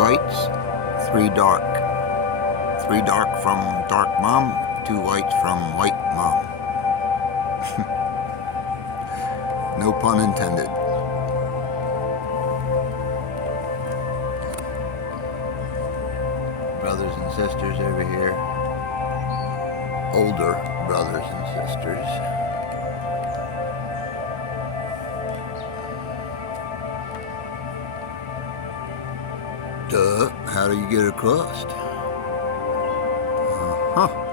whites, 3 dark. 3 dark from dark mom, 2 whites from white mom. No pun intended. Brothers and sisters over here. Older brothers and sisters. Duh, how do you get across? Uh-huh.